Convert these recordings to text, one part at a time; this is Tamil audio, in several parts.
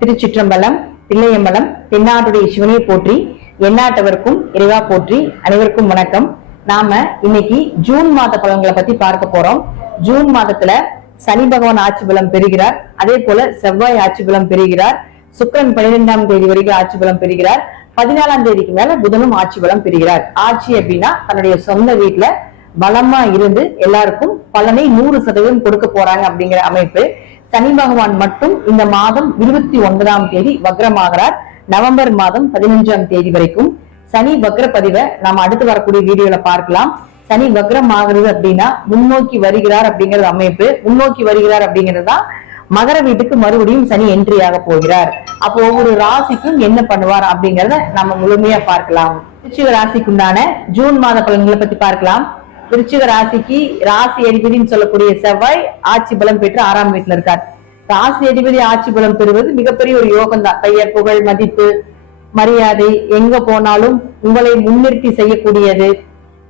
திருச்சிற்றம்பலம், தில்லையம்பலம், தென்னாட்டுடைய சிவனை போற்றி, எந்நாட்டவருக்கும் இறைவா போற்றி. அனைவருக்கும் வணக்கம். நாம இன்னைக்கு ஜூன் மாத பலன்களை பத்தி பார்க்க போறோம். ஜூன் மாதத்துல சனி பகவான் ஆட்சி பலம் பெறுகிறார். அதே போல செவ்வாய் ஆட்சி பலம் பெறுகிறார். சுக்கிரன் 12ஆம் தேதி வரைக்கும் ஆட்சி பலம் பெறுகிறார். 14ஆம் தேதிக்கு மேல புதனும் ஆட்சி பலம் பெறுகிறார். ஆட்சி அப்படின்னா தன்னுடைய சொந்த வீட்டுல பலமா இருந்து எல்லாருக்கும் பலனை 100% கொடுக்க போறாங்க அப்படிங்கிற அமைப்பு. சனி பகவான் மட்டும் இந்த மாதம் 29ஆம் தேதி வக்ரமாகிறார். நவம்பர் மாதம் 15ஆம் தேதி வரைக்கும் சனி வக்ர பதிவை நாம அடுத்து வரக்கூடிய வீடியோல பார்க்கலாம். சனி வக்ரம் ஆகுறது அப்படின்னா முன்னோக்கி வருகிறார் அப்படிங்கிறது அமைப்பு. முன்னோக்கி வருகிறார் அப்படிங்கிறதுதான் மகர வீட்டுக்கு மறுபடியும் சனி என்ட்ரி ஆக போகிறார். அப்போ ஒவ்வொரு ராசிக்கும் என்ன பண்ணுவார் அப்படிங்கறத நம்ம முழுமையா பார்க்கலாம். விருச்சிக ராசிக்குண்டான ஜூன் மாத பலன்களை பத்தி பார்க்கலாம். விருச்சிக ராசிக்கு ராசி அதிபதினு சொல்லக்கூடிய செவ்வாய் ஆட்சி பலம் பெற்று 6ஆம் வீட்டுல இருக்கார். ராசி அதிபதி ஆட்சி பலம் பெறுவது மிகப்பெரிய ஒரு யோகம் தான். பெயர், புகழ், மதிப்பு, மரியாதை, எங்க போனாலும் உங்களை முன்னிறுத்தி செய்யக்கூடியது,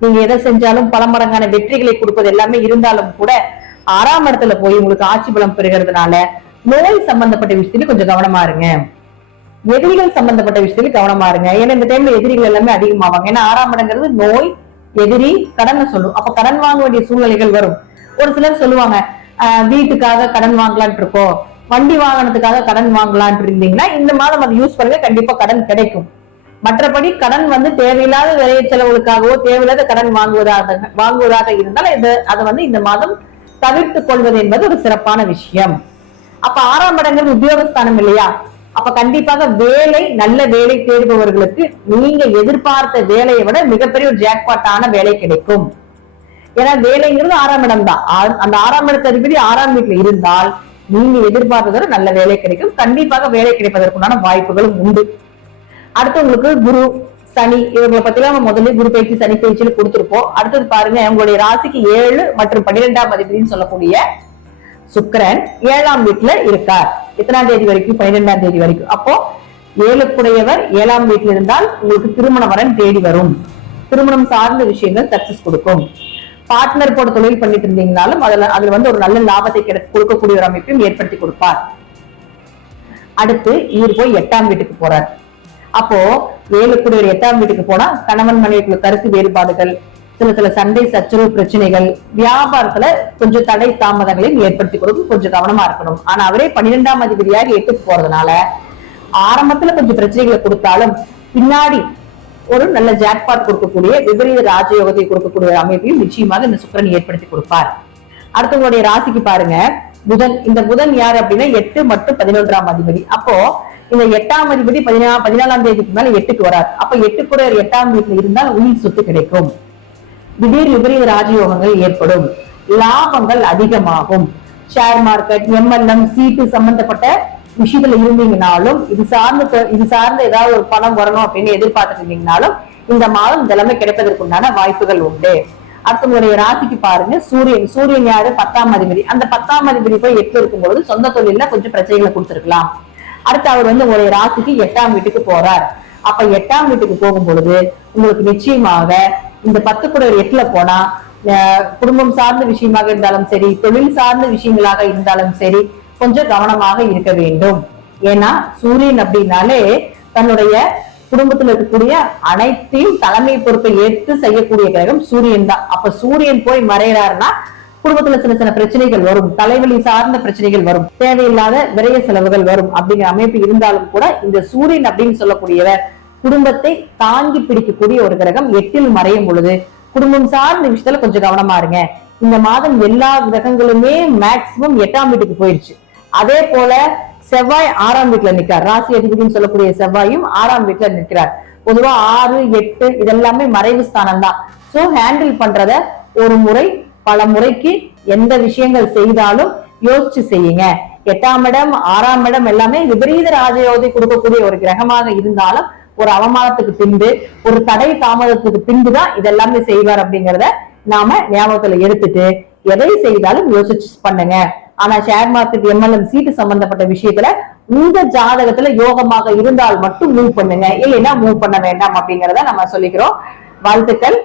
நீங்க எதை செஞ்சாலும் பல மடங்கான வெற்றிகளை கொடுப்பது எல்லாமே இருந்தாலும் கூட 6ஆம் இடத்துல போய் உங்களுக்கு ஆட்சி பலம் பெறுகிறதுனால நோய் சம்பந்தப்பட்ட விஷயத்துல கொஞ்சம் கவனமா இருங்க. எதிரிகள் சம்பந்தப்பட்ட விஷயத்துல கவனமா இருங்க. ஏன்னா இந்த டைம்ல எதிரிகள் எல்லாமே அதிகமாவாங்க. ஏன்னா 6ஆம் இடங்கிறது நோய், எதிரி, கடன் சொல்லும். அப்ப கடன் வாங்க வேண்டிய சூழ்நிலைகள் வரும். ஒரு சிலர் சொல்லுவாங்க வீட்டுக்காக கடன் வாங்கலான் இருக்கோம், வண்டி வாகனத்துக்காக கடன் வாங்கலான் இருந்தீங்கன்னா இந்த மாதம் அதை யூஸ் பண்ணுங்க, கண்டிப்பா கடன் கிடைக்கும். மற்றபடி கடன் தேவையில்லாத விரைய செலவுகளுக்காகவோ தேவையில்லாத கடன் வாங்குவதாக இருந்தால் அதை இந்த மாதம் தவிர்த்துக் கொள்வது என்பது ஒரு சிறப்பான விஷயம். அப்ப 6ஆம் இடங்கிறது உத்தியோகஸ்தானம் இல்லையா? அப்ப கண்டிப்பாக வேலை, நல்ல வேலை தேடுபவர்களுக்கு நீங்க எதிர்பார்த்த வேலையை விட மிகப்பெரிய ஒரு ஜாக்பாட்டான வேலை கிடைக்கும். ஏன்னா வேலைங்கிறது 6ஆம் இடம் தான். அந்த 6ஆம் இடத்து அதிபதி 6ஆம் வீட்டுல இருந்தால் நீங்க எதிர்பார்த்ததோட நல்ல வேலை கிடைக்கும். கண்டிப்பாக வேலை கிடைப்பதற்குண்டான வாய்ப்புகளும் உண்டு. அடுத்து உங்களுக்கு குரு, சனி இவர்களை பத்தி எல்லாம் முதல்ல குரு பயிற்சி, சனி பயிற்சியில கொடுத்திருப்போம். அடுத்தது பாருங்க, உங்களுடைய ராசிக்கு 7 மற்றும் 12ஆம் அதிபதினு சொல்லக்கூடிய சுக்கிரன் 7ஆம் வீட்டுல இருக்கார். எத்தனாம் தேதி வரைக்கும்? 12ஆம் தேதி வரைக்கும். அப்போ 7க்குடையவர் 7ஆம் வீட்டுல இருந்தால் உங்களுக்கு திருமண வரன் தேடி வரும். திருமணம் சார்ந்த விஷயங்கள் சக்சஸ் கொடுக்கும். பார்ட்னர் போட தொழில் பண்ணிட்டு இருந்தீங்கனாலும் அதுல ஒரு நல்ல லாபத்தை கொடுக்கக்கூடிய ஒரு அமைப்பையும் ஏற்படுத்தி கொடுப்பார். அடுத்து இவர் போய் 8ஆம் வீட்டுக்கு போறார். அப்போ 7க்குடையவர் 8ஆம் வீட்டுக்கு போனா கணவன் மனைவிக்குள்ள கருத்து வேறுபாடுகள், சில சண்டை சச்சரவு பிரச்சனைகள், வியாபாரத்துல கொஞ்சம் தடை தாமதங்களையும் ஏற்படுத்தி கொடுக்கும். கொஞ்சம் கவனமா இருக்கணும். ஆனா அவரே 12ஆம் அதிபதியாக 8க்கு போறதுனால ஆரம்பத்துல கொஞ்சம் பிரச்சனைகளை கொடுத்தாலும் பின்னாடி ஒரு நல்ல ஜாக்பாட் கொடுக்கக்கூடிய விபரீத ராஜயோகத்தை கொடுக்கக்கூடிய அமைப்பையும் நிச்சயமாக இந்த சுக்கிரன் ஏற்படுத்தி கொடுப்பார். அடுத்தவங்களுடைய ராசிக்கு பாருங்க புதன். இந்த புதன் யாரு அப்படின்னா 8 மற்றும் 11ஆம் அதிபதி. அப்போ இந்த 8ஆம் அதிபதி 14ஆம் தேதிக்கு மேல 8க்கு வராது. அப்ப 8 8ஆம் வீட்டுல இருந்தால் உயிர் சொத்து கிடைக்கும். திடீர் விபரீத ராஜயோகங்கள் ஏற்படும். லாபங்கள் அதிகமாகும். ஷேர் மார்க்கெட், MLM, சீட்டு சம்பந்தப்பட்ட விஷயத்துல இருந்தீங்கனாலும் இது சார்ந்த ஏதாவது ஒரு பணம் வரணும் அப்படின்னு எதிர்பார்த்துட்டு இருந்தீங்கனாலும் இந்த மாதம் இதெல்லாமே கிடைப்பதற்குண்டான வாய்ப்புகள் உண்டு. அடுத்தவங்களுடைய ராசிக்கு பாருங்க சூரியன் யாரு? 10ஆம் அதிபதி. அந்த 10ஆம் அதிபதி போய் 8 இருக்கும்போது சொந்த தொழில கொஞ்சம் பிரச்சனைகளை கொடுத்திருக்கலாம். அடுத்து அவர் உங்களுடைய ராசிக்கு 8ஆம் வீட்டுக்கு போறார். அப்ப 8ஆம் வீட்டுக்கு போகும் பொழுது உங்களுக்கு நிச்சயமாக இந்த 10 8ல போனா குடும்பம் சார்ந்த விஷயமாக இருந்தாலும் சரி, தொழில் சார்ந்த விஷயங்களாக இருந்தாலும் சரி, கொஞ்சம் கவனமாக இருக்க வேண்டும். ஏன்னா சூரியன் அப்படின்னாலே தன்னுடைய குடும்பத்தில் இருக்கக்கூடிய அனைத்தையும் தலைமை பொறுப்பை ஏற்று செய்யக்கூடிய கிரகம் சூரியன் தான். அப்ப சூரியன் போய் மறைகிறாருன்னா குடும்பத்துல சில பிரச்சனைகள் வரும், தலைவலி சார்ந்த பிரச்சனைகள் வரும், தேவையில்லாத விரைய செலவுகள் வரும். அப்படிங்கிற அமைப்பு இருந்தாலும் கூட இந்த சூரியன் அப்படின்னு சொல்லக்கூடியவர் குடும்பத்தை தாங்கி பிடிக்கக்கூடிய ஒரு கிரகம் 8ல் மறையும் பொழுது குடும்பம் சார்ந்த விஷயத்துல கொஞ்சம் கவனமா இருங்க. இந்த மாதம் எல்லா கிரகங்களுமே மேக்சிமம் 8ஆம் வீட்டுக்கு போயிடுச்சு. அதே போல செவ்வாய் 6ஆம் வீட்டுல நிற்கிறார். ராசி அதிபதினு சொல்லக்கூடிய செவ்வாயும் 6ஆம் வீட்டுல நிற்கிறார். பொதுவா 6, 8 இதெல்லாமே மறைவு ஸ்தானம் தான். சோ ஹேண்டில் பண்றத ஒரு முறை பல முறைக்கு எந்த விஷயங்கள் செய்தாலும் யோசிச்சு செய்யுங்க. 8ஆம் இடம் 6ஆம் இடம் எல்லாமே விபரீத ராஜயோகத்தை கொடுக்கக்கூடிய ஒரு கிரகமாக இருந்தாலும் ஒரு அவமானத்துக்கு பின்பு, ஒரு தடை தாமதத்துக்கு பின்புதான் இதெல்லாமே செய்வார் அப்படிங்கிறத நாம ஞாபகத்துல எடுத்துட்டு எதை செய்தாலும் யோசிச்சு பண்ணுங்க. ஆனா ஷேர் மார்க்கெட், MLM, சீட்டு சம்பந்தப்பட்ட விஷயத்துல உங்க ஜாதகத்துல யோகமாக இருந்தால் மட்டும் மூவ் பண்ணுங்க, இல்லைன்னா மூவ் பண்ண வேண்டாம் அப்படிங்கறத நம்ம சொல்லிக்கிறோம். வாழ்த்துக்கள்.